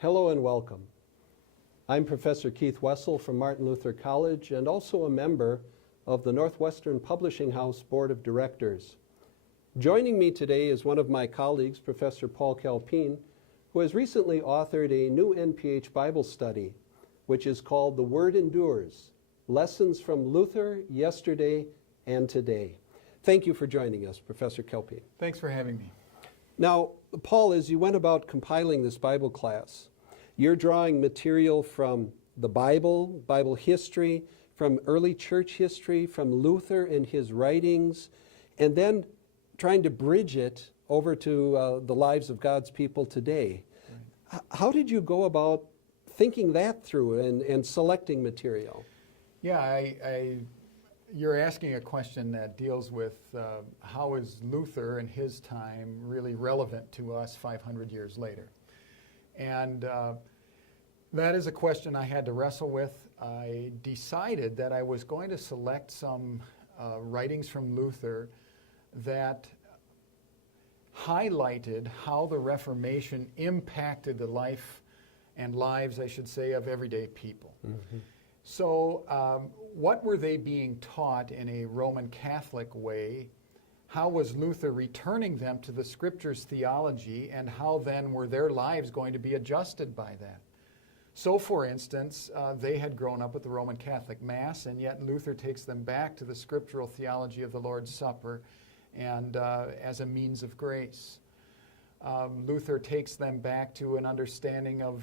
Hello and welcome. I'm Professor Keith Wessel from Martin Luther College and also a member of the Northwestern Publishing House Board of Directors. Joining me today is one of my colleagues, Professor Paul Koelpin, who has recently authored a new NPH Bible study, which is called The Word Endures, Lessons from Luther, Yesterday, and Today. Thank you for joining us, Professor Koelpin. Thanks for having me. Now, Paul, as you went about compiling this Bible class, you're drawing material from the Bible, Bible history, from early church history, from Luther and his writings, and then trying to bridge it over to the lives of God's people today. Right. How did you go about thinking that through and selecting material? Yeah, you're asking a question that deals with how is Luther and his time really relevant to us 500 years later. And that is a question I had to wrestle with. I decided that I was going to select some writings from Luther that highlighted how the Reformation impacted the life and lives, I should say, of everyday people. Mm-hmm. So what were they being taught in a Roman Catholic way? How was Luther returning them to the Scriptures theology, and how then were their lives going to be adjusted by that? So, for instance, they had grown up with the Roman Catholic Mass, and yet Luther takes them back to the scriptural theology of the Lord's Supper and as a means of grace. Luther takes them back to an understanding of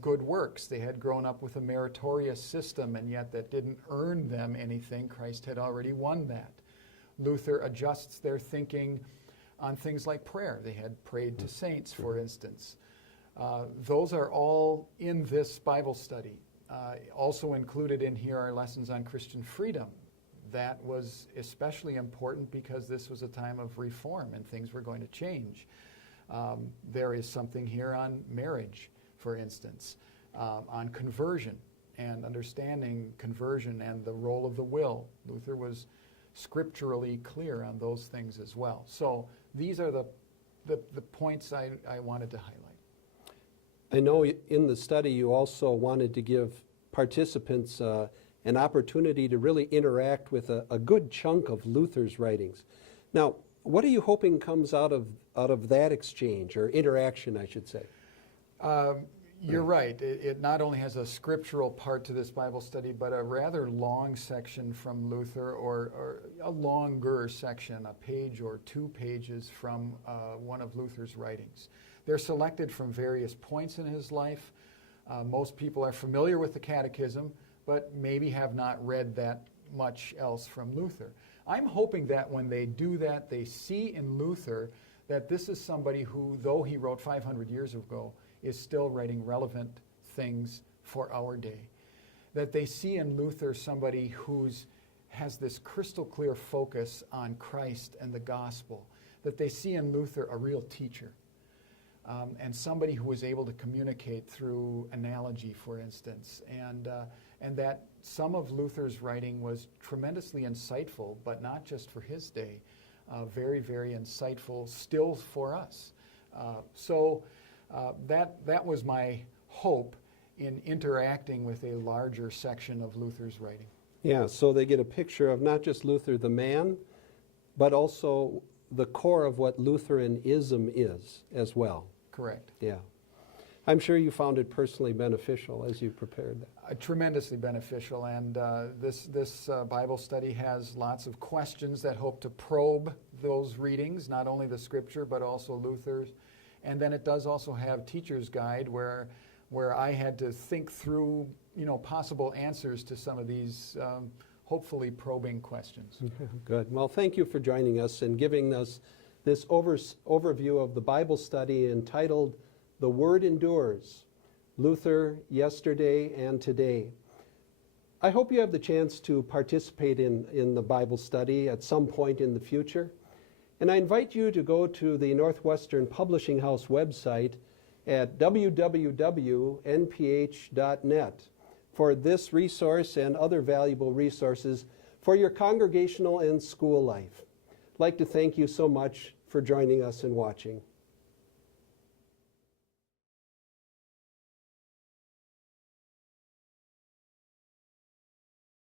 good works. They had grown up with a meritorious system, and yet that didn't earn them anything. Christ had already won that. Luther adjusts their thinking on things like prayer. They had prayed to saints, for instance. Those are all in this Bible study. Also included in here are lessons on Christian freedom. That was especially important because this was a time of reform and things were going to change. There is something here on marriage, for instance, on conversion and understanding conversion and the role of the will. Luther was scripturally clear on those things as well. So these are the points I wanted to highlight. I know in the study you also wanted to give participants an opportunity to really interact with a good chunk of Luther's writings. Now, what are you hoping comes out of that exchange, or interaction, I should say? You're right. It not only has a scriptural part to this Bible study, but a rather long section from Luther, or a longer section, a page or 2 pages from one of Luther's writings. They're selected from various points in his life. Most people are familiar with the Catechism, but maybe have not read that much else from Luther. I'm hoping that when they do that, they see in Luther that this is somebody who, though he wrote 500 years ago, is still writing relevant things for our day. That they see in Luther somebody who has this crystal clear focus on Christ and the gospel. That they see in Luther a real teacher. And somebody who was able to communicate through analogy, for instance, and that some of Luther's writing was tremendously insightful, but not just for his day, very, very insightful still for us. So that was my hope in interacting with a larger section of Luther's writing. Yeah, so they get a picture of not just Luther the man, but also the core of what Lutheranism is as well. Correct. Yeah. I'm sure you found it personally beneficial as you prepared that. Tremendously beneficial, and this Bible study has lots of questions that hope to probe those readings, not only the Scripture, but also Luther's. And then it does also have Teacher's Guide, where I had to think through, possible answers to some of these hopefully probing questions. Good. Well, thank you for joining us and giving us this overview of the Bible study entitled The Word Endures, Luther, Yesterday, and Today. I hope you have the chance to participate in the Bible study at some point in the future. And I invite you to go to the Northwestern Publishing House website at www.nph.net for this resource and other valuable resources for your congregational and school life. I'd like to thank you so much for joining us and watching.